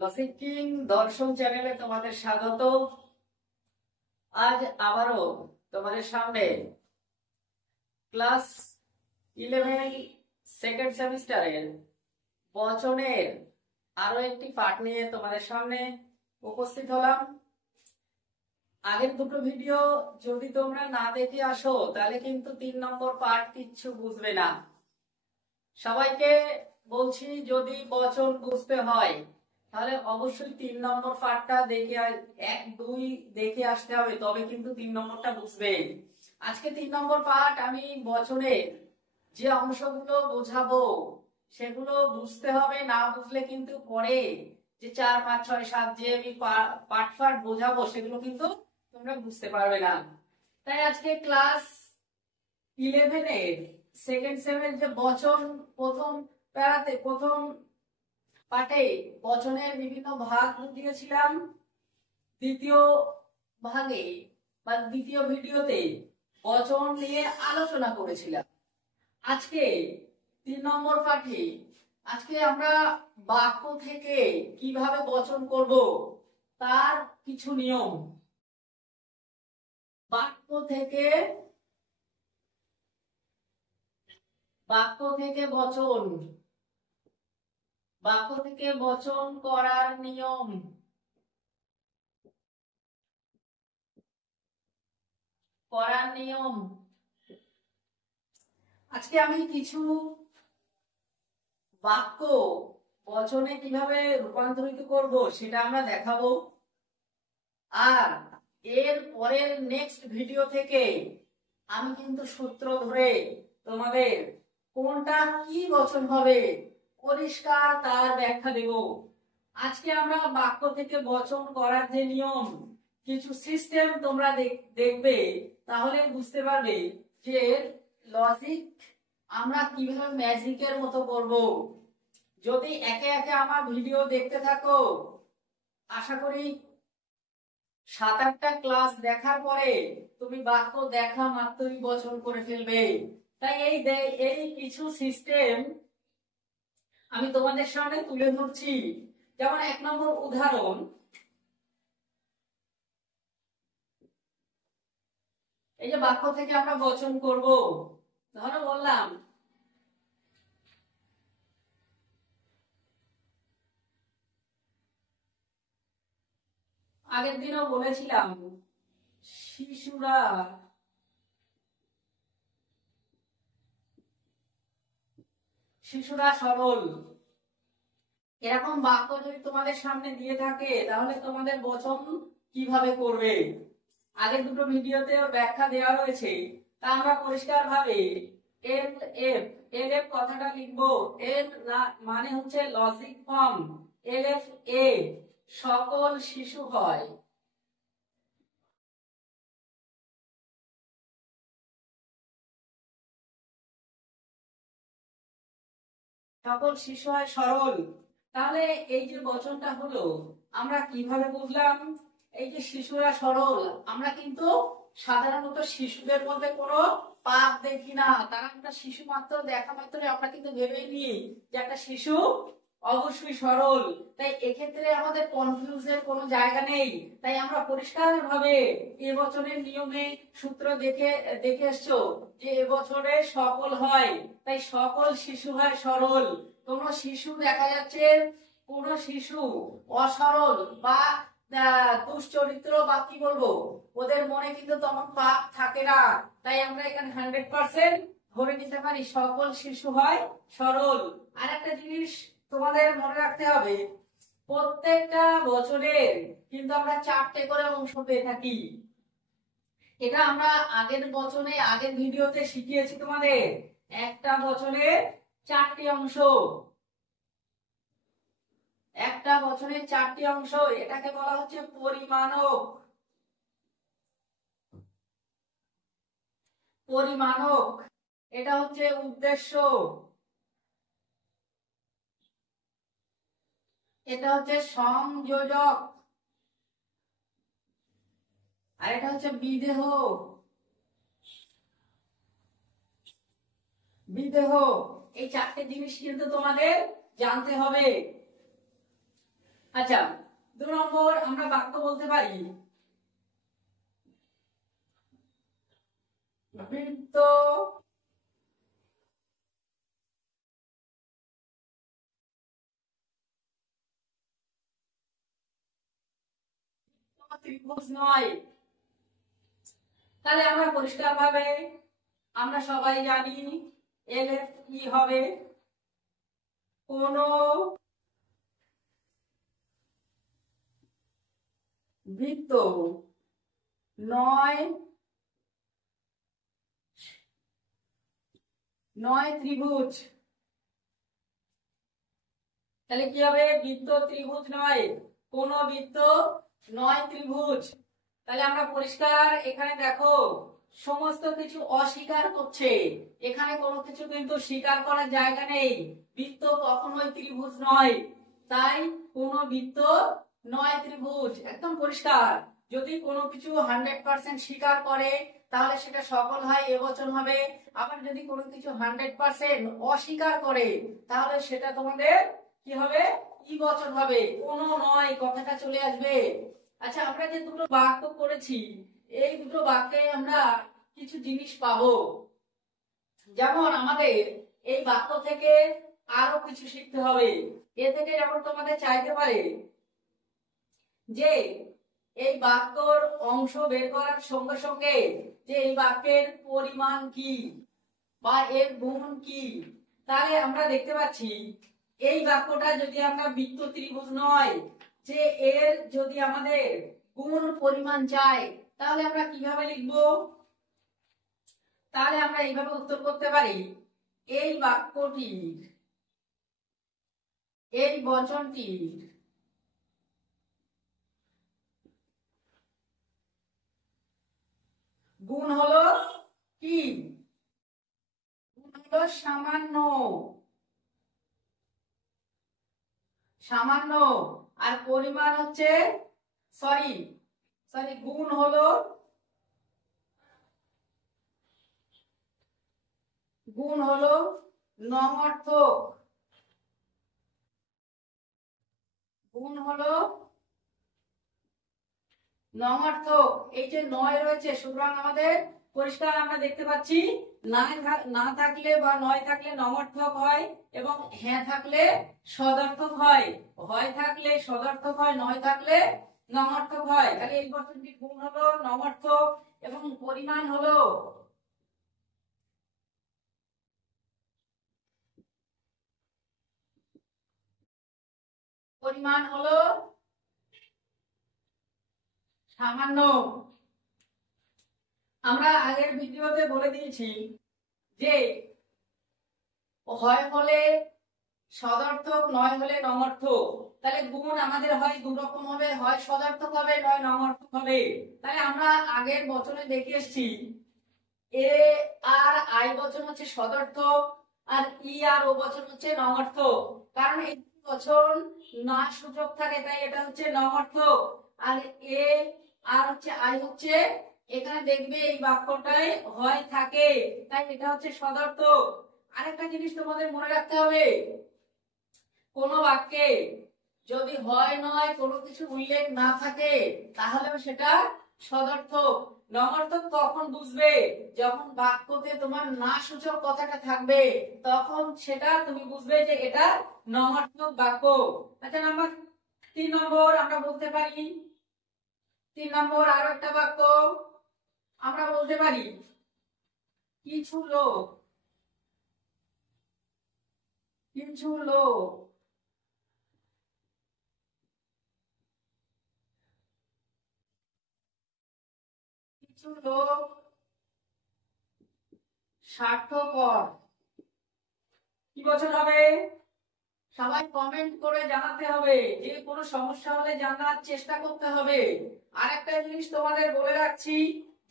লসিক king দর্শন চ্যানেলে তোমাদের স্বাগত। আজ আবারও তোমাদের সামনে ক্লাস 11 সেকেন্ড সেমিস্টারের বচনের আরো একটি পাঠ নিয়ে তোমাদের সামনে উপস্থিত হলাম। আগের দুটো ভিডিও যদি তোমরা না দেখে আসো তাহলে কিন্তু 3 নম্বর পাঠ কিচ্ছু বুঝবে না। সবাইকে বলছি, যদি বচন বুঝতে হয় তাহলে অবশ্যই 3 নম্বর পার্টটা দেখে 1-2 দেখে আসতে হবে, তবে কিন্তু 3 নম্বরটা বুঝবে। আজকে 3 নম্বর পার্ট আমি বচনের যে অংশগুলো বোঝাবো সেগুলো বুঝতে হবে, না বুঝলে কিন্তু পরে যে 4, 5, 6, 7 যে আমি পার্ট বোঝাবো সেগুলো কিন্তু তোমরা বুঝতে পারবে না। তাই আজকে ক্লাস 11 এর সেকেন্ড সেমের যে বচন প্রথম প্যারাতে প্রথম পাঠে বচনের বিভিন্ন ভাগ দিয়েছিলাম, দ্বিতীয় ভাগে বা দ্বিতীয় ভিডিওতে বচন নিয়ে আলোচনা করেছিলাম। আজকে 3 নম্বর পাঠে আজকে আমরা বাক্য থেকে কিভাবে বচন করব তার কিছু নিয়ম। বাক্য থেকে বচন, বাক্য থেকে বচন করার নিয়ম। আজকে আমি কিছু বাক্য বচনে কিভাবে রূপান্তরিত করব সেটা আমরা দেখাবো। আর এর পরের নেক্সট ভিডিও থেকে আমি কিন্তু সূত্র ধরে তোমাদের কোনটা কি বচন হবে পরিষ্কার তার ব্যাখ্যা দেব। আজকে আমরা বাক্য থেকে বচন করার যে নিয়ম, কিছু সিস্টেম তোমরা দেখবে, তাহলে বুঝতে পারবে যে লজিক আমরা কিভাবে ম্যাজিকের মতো করব। যদি একে একে আমার ভিডিও দেখতে থাকো, আশা করি 7-8টা ক্লাস দেখার পরে তুমি বাক্য দেখা মাত্রই বচন করে ফেলবে। তাই এই কিছু সিস্টেম আমি তোমাদের সামনে তুলে ধরছি। যেমন 1 নম্বর উদাহরণ, এই যে বাক্য থেকে আমরা বচন করব, ধরো বললাম আগের দিনও বলেছিলাম শিশুরা সরল। এরকম বাক্য যদি তোমাদের সামনে দিয়ে থাকে তাহলে তোমাদের বচন কিভাবে করবে আগের দুটো ভিডিওতে ব্যাখ্যা দেওয়া রয়েছে। তা আমরা পরিষ্কার ভাবে এলএফ কথাটা লিখবো। এর মানে হচ্ছে লজিক ফর্ম। এলএফ এ সকল শিশু হয়। সকল শিশু হয় সরল। তাহলে এই যে বচনটা হলো আমরা কিভাবে বুঝলাম? এই যে শিশুরা সরল, আমরা কিন্তু সাধারণত শিশুদের মধ্যে কোনো পাপ দেখি না। তারা একটা শিশু মাত্র দেখা মাত্রই আমরা কিন্তু ভেবেই নিই যে একটা শিশু অবশ্যই সরল। তাই এক্ষেত্রে আমাদের কনফিউজের কোনো জায়গা নেই। তাই আমরা পরিষ্কার ভাবে এ বছরের নিয়মে সূত্র দেখে এসছো যে এ বছরে সকল হয়, তাই সকল শিশু হয় সরল। কোন শিশু দেখা যাচ্ছে কোন শিশু অসরল বা দুশ্চরিত্র বা কি বলবো, ওদের মনে কিন্তু তেমন পাপ থাকে না। তাই আমরা এখানে 100% ধরে নিতে পারি সকল শিশু হয় সরল। আর একটা জিনিস তোমাদের মনে রাখতে হবে, প্রত্যেকটা বছরের কিন্তু আমরা 4টে করে অংশ পেয়ে থাকি। এটা আমরা আগের ভিডিওতে শিখিয়েছি তোমাদের। একটা বছরের 4টি অংশ, একটা বছরের 4টি অংশ, এটাকে বলা হচ্ছে পরিমাণক। এটা হচ্ছে উদ্দেশ্য, এটা হচ্ছে সংযোজক, আর এটা হচ্ছে বিদেহ। এই 4টে জিনিস কিন্তু তোমাদের জানতে হবে। আচ্ছা, 2 নম্বর আমরা বাক্য বলতে পারি বৃত্ত ত্রিভুজ নয়। তাহলে আমরা পরিষ্কার ভাবে আমরা সবাই জানি এর কি হবে, কোন বৃত্ত নয় ত্রিভুজ। তাহলে কি হবে, বৃত্ত ত্রিভুজ নয়, কোন বৃত্ত নয় ত্রিভুজ। তাহলে আমরা পরিষ্কার এখানে দেখো সমস্ত কিছু অস্বীকার করছে, এখানে কোনো কিছু কিন্তু স্বীকার করার জায়গা নেই। বৃত্ত কখনোই ত্রিভুজ নয়, তাই কোন বৃত্ত নয় ত্রিভুজ, একদম পরিষ্কার। যদি কোনো কিছু 100% স্বীকার করে তাহলে সেটা সফল হয় এবচন হবে, আবার যদি কোনো কিছু 100% অস্বীকার করে তাহলে সেটা তোমাদের কি হবে, ই বচন হবে, কোনো নয় কথাটা চলে আসবে। আচ্ছা, আমরা যে দুটো বাক্য করেছি এই দুটো বাক্যে আমরা কিছু জিনিস পাবো, যেমন আমাদের এই বাক্য থেকে আরো কিছু শিখতে হবে। এ থেকে যেমন তোমাদের চাইতে পারে যে এই বাক্যর অংশ বের করার সঙ্গে সঙ্গে যে এই বাক্যের পরিমাণ কি বা এর গুণ কি। তাহলে আমরা দেখতে পাচ্ছি এই বাক্যটা যদি আমরা বৃত্ত ত্রিভুজ নয়, যে এর যদি আমাদের গুণ পরিমাণ চাই তাহলে আমরা কিভাবে লিখবো, তাহলে আমরা এইভাবে উত্তর করতে পারি, এই বাক্যটির এই বচনটির গুণ হলো কি, গুণ হলো সামান্য, সামান্য, আর পরিমাণ হচ্ছে সরি সরি গুণ হলো নঙর্থক, গুণ হলো নঙর্থক। এই যে নয় রয়েছে, সুতরাং আমাদের পরিষ্কার আমরা দেখতে পাচ্ছি না থাকলে বা নয় থাকলে নঙর্থক হয় এবং হ্যাঁ থাকলে সদর্থক হয়, হয় থাকলে সদর্থক হয়, নয় থাকলে নঙর্থক হয়। তাহলে এই বচনটির গুণ হলো নঙর্থক এবং পরিমাণ হলো সামান্য। আমরা আগের ভিডিওতে বলে দিয়েছি যে হয় হলে সদর্থক, নয় হলে নঙর্থক। তাহলে গুণ আমাদের হয় দু রকম হবে, হয় সদর্থক হবে, নয় নঙর্থক হবে। তাহলে আমরা আগের বচনে দেখে এসেছি এ আর আই বচন হচ্ছে সদর্থক আর ই আর ও বচন হচ্ছে নঙর্থক। কারণ এই বচন না সূচক থাকে তাই এটা হচ্ছে নঙর্থক, আর এ আর হচ্ছে আই হচ্ছে, এখানে দেখবে এই বাক্যটায় হয় থাকে তাই এটা হচ্ছে সদর্থক। আরেকটা জিনিস তোমাদের মনে রাখতে হবে, কোন বাক্যে যদি হয় নয় কোনো কিছু উল্লেখ না থাকে তাহলেও সেটা সদর্থক। নঙর্থক তখন বুঝবে যখন বাক্যতে তোমার না সূচক কথাটা থাকবে, তখন সেটা তুমি বুঝবে যে এটা নঙর্থক বাক্য। আচ্ছা, নাম্বার 3 নম্বর আমরা বলতে পারি, 3 নম্বর আরো একটা বাক্য আমরা বলতে পারি, কিছু লোক কিছু লোক স্বার্থপর। কি বছর হবে, সবাই কমেন্ট করে জানাতে হবে, যে কোনো সমস্যা হলে জানার চেষ্টা করতে হবে। আরেকটা জিনিস তোমাদের বলে রাখছি,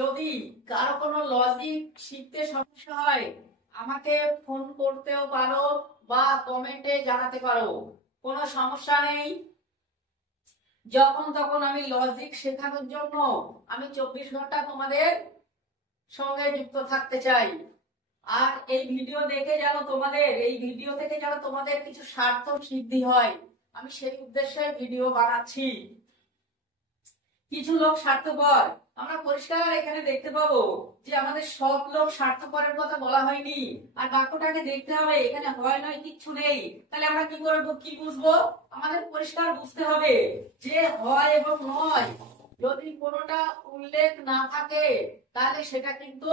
যদি কারো কোনো লজিক শিখতে সমস্যা হয় আমাকে ফোন করতেও পারো বা কমেন্টে জানাতে পারো, কোনো সমস্যা নেই। যখন তখন আমি লজিক শেখানোর জন্য আমি 24 ঘন্টা তোমাদের সঙ্গে যুক্ত থাকতে চাই। আর এই ভিডিও দেখে যেন তোমাদের, এই ভিডিও থেকে যেন তোমাদের কিছু সার্থক সিদ্ধি হয়, আমি সেই উদ্দেশ্যে ভিডিও বানাচ্ছি। কিছু লোক স্বার্থপর, আমরা পরিষ্কার এখানে দেখতে পাবো যে আমাদের সব লোক স্বার্থপরের কথা বলা হয়নি। আর বাক্যটাকে দেখতে হবে, এখানে হয় নয় কিচ্ছু নেই। তাহলে আমরা কি করবো, কি বুঝবো? আমাদের পরিষ্কার বুঝতে হবে যে হয় এবং নয় যদি কোনোটা উল্লেখ না থাকে তাহলে সেটা কিন্তু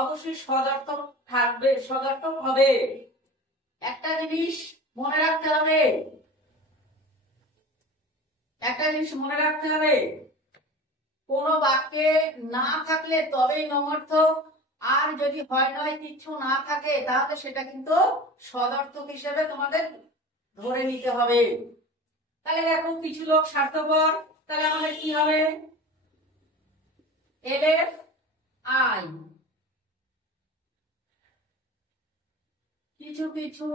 অবশ্যই সদর্থক থাকবে, সদর্থক হবে। একটা জিনিস মনে রাখতে হবে, একটা জিনিস মনে রাখতে হবে, কোন বাক্যে না থাকলে তবেই নমর্থক, আর যদি হয় নয় কিচ্ছু না থাকে তাহলে সেটা কিন্তু সদর্থক হিসেবে তোমাদের ধরে নিতে হবে। তাহলে দেখো কিছু লোক স্বার্থপর, তাহলে আমাদের কি হবে, এলএফ আই। কিছু কিছু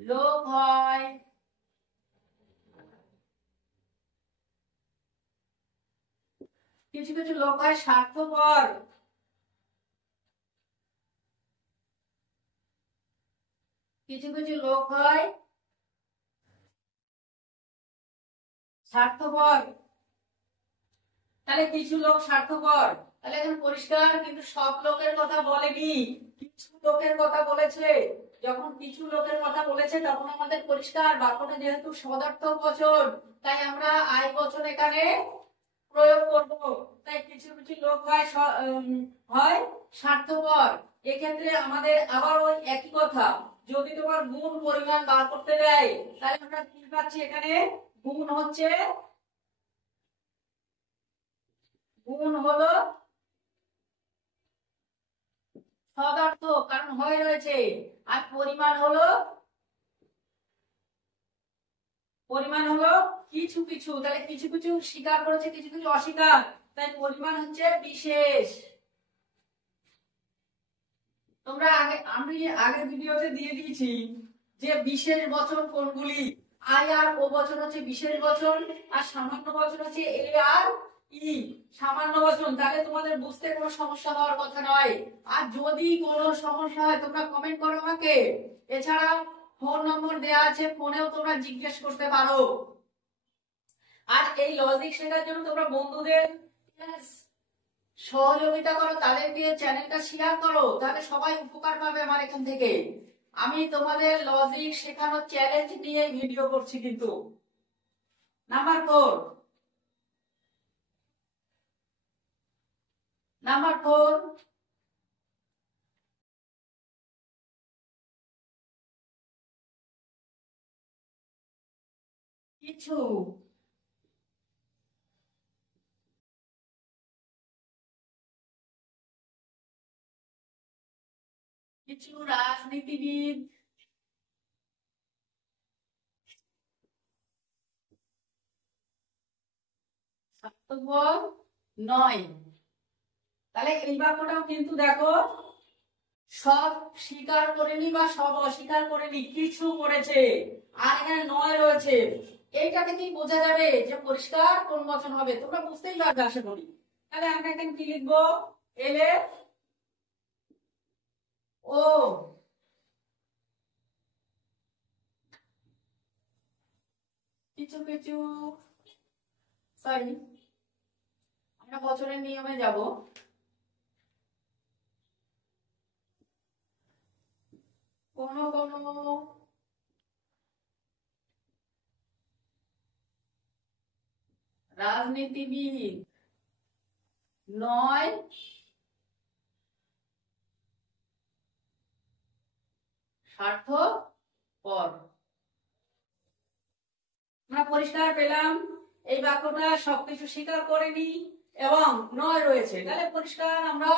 লোক হয়, কিছু কিছু লোক হয় স্বার্থপর, কিছু কিছু লোক হয় স্বার্থপর। তাহলে কিছু লোক স্বার্থপর, তাহলে এখন পরিষ্কার কিন্তু সব লোকের কথা বলেনি, কিছু লোকের কথা বলেছে। যখন কিছু লোকের কথা বলেছে তখন আমাদের পরিষ্কার বাক্যটা যেহেতু সদর্থক বচন, তাই আমরা আই বচন এখানে প্রয়োগ করব। তাই কিছু কিছু লোক হয় হয় স্বার্থপর। এক্ষেত্রে আমাদের আবার ওই একই কথা, যদি তোমার গুণ পরিমাণ বার করতে দেয় তাহলে আমরা কি পাচ্ছি, এখানে গুণ হচ্ছে, গুণ হলো সদার্থক কারণ হয় রয়েছে, আর পরিমাণ হলো, পরিমাণ হলো কিছু কিছু। তাহলে কিছু কিছু স্বীকার করেছে, কিছু কিছু অস্বীকার, তাই পরিমাণ হচ্ছে বিশেষ। তোমরা আমি আগের ভিডিওতে দিয়ে দিয়েছি যে বিশেষ বচন কোনগুলি, আই আর ও বচন হচ্ছে বিশেষ বচন, আর সামান্য বচন হচ্ছে এ আর ই সামান্য বচন। তাহলে তোমাদের বুঝতে কোনো সমস্যা হওয়ার কথা নয়। আর যদি কোনো সমস্যা হয় তোমরা কমেন্ট করো আমাকে, এছাড়া ফোন নম্বর দেওয়া আছে, ফোনেও তোমরা জিজ্ঞেস করতে পারো। আর এই লজিক শেখার জন্য তোমরা বন্ধুদের সহযোগিতা করো, তাদেরকে চ্যানেলটা শেয়ার করো, তাহলে সবাই উপকার পাবে আমার এখান থেকে। আমি তোমাদের লজিক শেখানোর চ্যালেঞ্জ নিয়ে ভিডিও করছি। কিন্তু নাম্বার 4, নাম্বার 4, কিছু কিছু রাজনীতিবিদ স্বার্থপর নয়। তাহলে এই বাক্যটাও কিন্তু দেখো সব স্বীকার করেনি বা সব অস্বীকার করেনি, কিছু করেছে, আর এখানে নয় রয়েছে। এইটা থেকেই বোঝা যাবে যে পরিষ্কার কোন বচন হবে, তোমরা বুঝতেই পারবে আশা করি। তাহলে আমরা এখানে কি লিখবো, এলএফ ও। কিছু কিছু, সরি আমরা বছরের নিয়মে যাব। কোন কোন রাজনীতিবিদ নয় স্বার্থপর। আমরা পরিষ্কার পেলাম এই বাক্যটা সবকিছু স্বীকার করেনি এবং নয় রয়েছে। তাহলে পরিষ্কার আমরা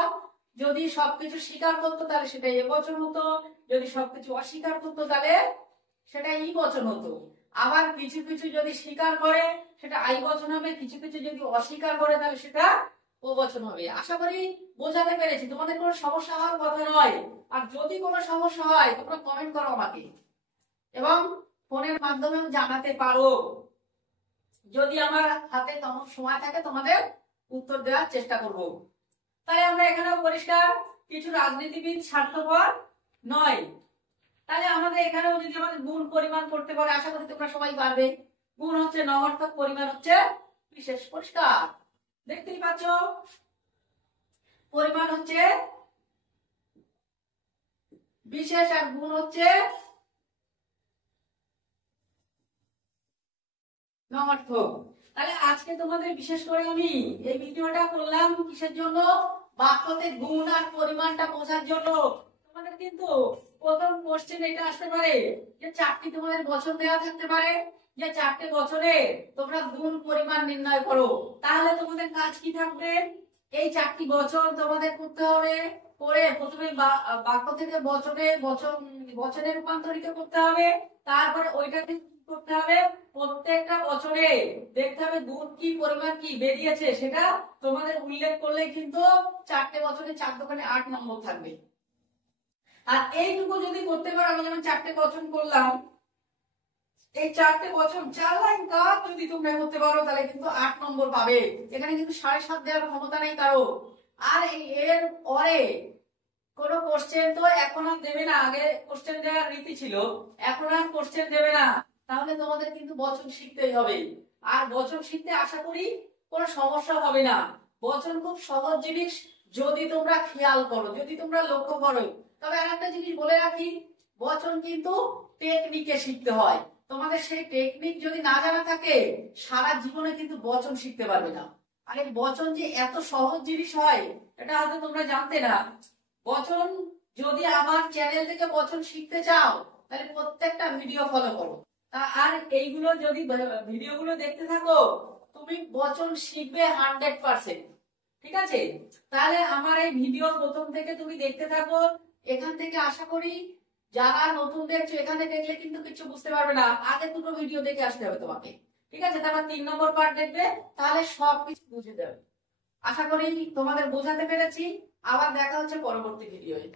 যদি সবকিছু স্বীকার করতো তাহলে সেটা এ বচন হতো, যদি সবকিছু অস্বীকার করতো তাহলে সেটা ই বচন হতো। আবার কিছু কিছু যদি স্বীকার করে সেটা আই বচন হবে, কিছু কিছু যদি অস্বীকার করে তাহলে সেটা ও বচন হবে। আশা করি বোঝাতে পেরেছি, তোমাদের কোনো সমস্যা হওয়ার কথা নয়। আর যদি কোনো সমস্যা হয় তোমরা কমেন্ট করো আমাকে, এবং ফোনের মাধ্যমেও জানাতে পারো। যদি আমার হাতে তেমন সময় থাকে তোমাদের উত্তর দেওয়ার চেষ্টা করব। তাই আমরা এখানেও পরিষ্কার কিছু রাজনীতিবিদ স্বার্থপর 9। তাহলে আমাদের এখানেও যদি আমাদের গুণ পরিমাণ করতে পারে, আশা করি তোমরা সবাই পারবে। গুণ হচ্ছে 9 অর্থাৎ পরিমাণ হচ্ছে বিশেষ। পরিষ্কার দেখতেই পাচ্ছ, পরিমাণ হচ্ছে বিশেষ আর গুণ হচ্ছে নমার্থক। তাহলে আজকে তোমাদের বিশেষ করে আমি এই ভিডিওটা করলাম কিসের জন্য? বাক্যতে গুণ আর পরিমাণটা বোঝার জন্য। তোমাদের কিন্তু প্রথম কোশ্চেন এটা আসতে পারে যে 4টি তোমাদের বছর দেওয়া থাকতে পারে, যে 4টে বছরে তোমরা গুণ পরিমাণ নির্ণয় করো। তাহলে তোমাদের কাজ কি থাকবে? এই 4টি বছর তোমাদের করতে হবে, করে প্রথমে বাক্য থেকে বছরে রূপান্তরিত করতে হবে। তারপরে ওইটাকে করতে হবে প্রত্যেকটা বছরে দেখতে হবে গুণ কি পরিমাণ কি বেরিয়েছে সেটা তোমাদের উল্লেখ করলে কিন্তু 4টে বছরে 4 দোকানে 8 নম্বর থাকবে। আর এইটুকু যদি করতে পারো, আমি যেমন 4টে বছর করলাম, এই 4টে বছর 4 লাইন কাজ যদি তোমরা করতে পারো তাহলে কিন্তু 8 নম্বর পাবে। এখানে কিন্তু 7.5 দেওয়ার ক্ষমতা নেই কারো। আর এর পরে কোন কোশ্চেন তো এখন আর দেবে না, আগে কোশ্চেন দেওয়ার রীতি ছিল, এখন আর কোশ্চেন দেবে না। তাহলে তোমাদের কিন্তু বচন শিখতেই হবে। আর বচন শিখতে আশা করি কোনো সমস্যা হবে না। বচন খুব সহজ জিনিস যদি তোমরা খেয়াল করো, যদি তোমরা লক্ষ্য করো। তবে আরেকটা জিনিস বলে রাখি, বচন কিন্তু টেকনিকে শিখতে হয়। তোমাদের সেই টেকনিক যদি না জানা থাকে সারা জীবনে কিন্তু বচন শিখতে পারবে না। আর এই বচন যে এত সহজ জিনিস হয় এটা হয়তো তোমরা জানতে না। বচন যদি আমার চ্যানেল থেকে বচন শিখতে চাও তাহলে প্রত্যেকটা ভিডিও ফলো করো। আর এইগুলো যদি ভিডিওগুলো দেখতে থাকো তুমি বচন শিখবে 100%। ঠিক আছে? তাহলে আমার এই ভিডিও প্রথম থেকে তুমি দেখতে থাকো। এখান থেকে আশা করি যারা নতুন দেখছো এখানে দেখলে কিন্তু কিছু বুঝতে পারবে না, আগে দুটো ভিডিও দেখে আসতে হবে তোমাকে। ঠিক আছে? তারপর 3 নম্বর পার্ট দেখবে, তাহলে সবকিছু বুঝে যাবে। আশা করি তোমাদের বোঝাতে পেরেছি। আবার দেখা হচ্ছে পরবর্তী ভিডিওতে।